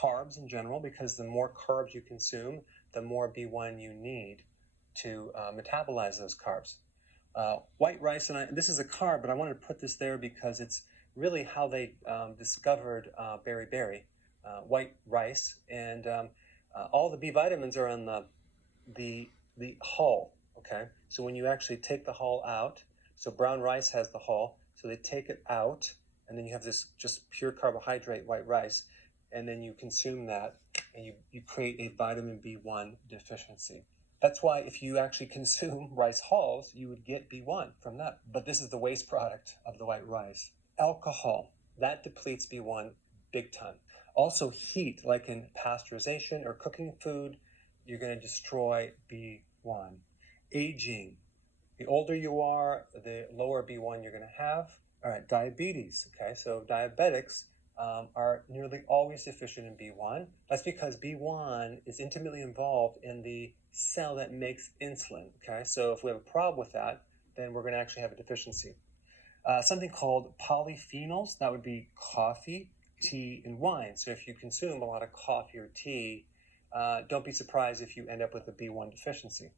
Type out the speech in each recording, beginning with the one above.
carbs in general, because the more carbs you consume, the more B1 you need to metabolize those carbs. White rice, and this is a carb, but I wanted to put this there because it's really how they discovered beriberi, white rice, and all the B vitamins are in the hull. Okay, so when you actually take the hull out, so brown rice has the hull, so they take it out, and then you have this just pure carbohydrate white rice, and then you consume that, and you create a vitamin B1 deficiency. That's why if you actually consume rice hulls, you would get B1 from that. But this is the waste product of the white rice. Alcohol, that depletes B1 big time. Also heat, like in pasteurization or cooking food, you're going to destroy B1. Aging, the older you are, the lower B1 you're going to have. All right, diabetes. Okay, so diabetics are nearly always deficient in B1. That's because B1 is intimately involved in the cell that makes insulin. Okay, so if we have a problem with that, then we're going to actually have a deficiency. Something called polyphenols, that would be coffee, tea, and wine. So if you consume a lot of coffee or tea, don't be surprised if you end up with a B1 deficiency.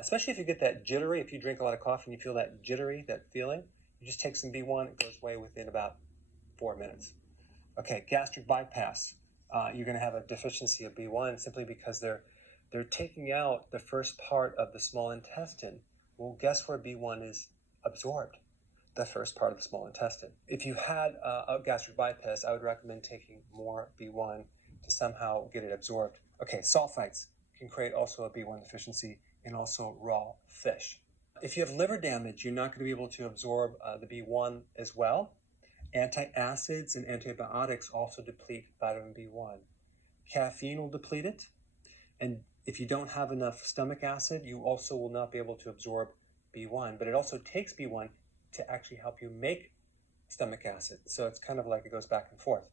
Especially if you get that jittery, if you drink a lot of coffee and you feel that jittery, that feeling, you just take some B1, it goes away within about 4 minutes. Okay, gastric bypass. You're going to have a deficiency of B1 simply because they're taking out the first part of the small intestine. Well, guess where B1 is absorbed? The first part of the small intestine. If you had a gastric bypass, I would recommend taking more B1 to somehow get it absorbed. Okay, sulfites can create also a B1 deficiency, and also raw fish. If you have liver damage, you're not going to be able to absorb the B1 as well. Antacids and antibiotics also deplete vitamin B1. Caffeine will deplete it. And if you don't have enough stomach acid, you also will not be able to absorb B1. But it also takes B1 to actually help you make stomach acid. So it's kind of like it goes back and forth.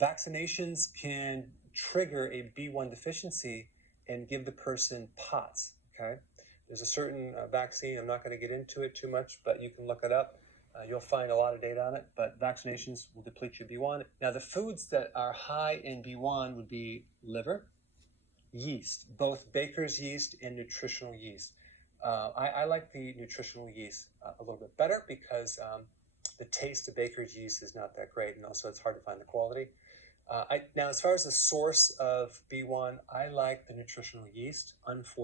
Vaccinations can trigger a B1 deficiency and give the person POTS. Okay, there's a certain vaccine. I'm not going to get into it too much, but you can look it up. You'll find a lot of data on it, but vaccinations will deplete your B1. Now, the foods that are high in B1 would be liver, yeast, both baker's yeast and nutritional yeast. I like the nutritional yeast a little bit better because the taste of baker's yeast is not that great, and also it's hard to find the quality. Now, as far as the source of B1, I like the nutritional yeast, unfortified.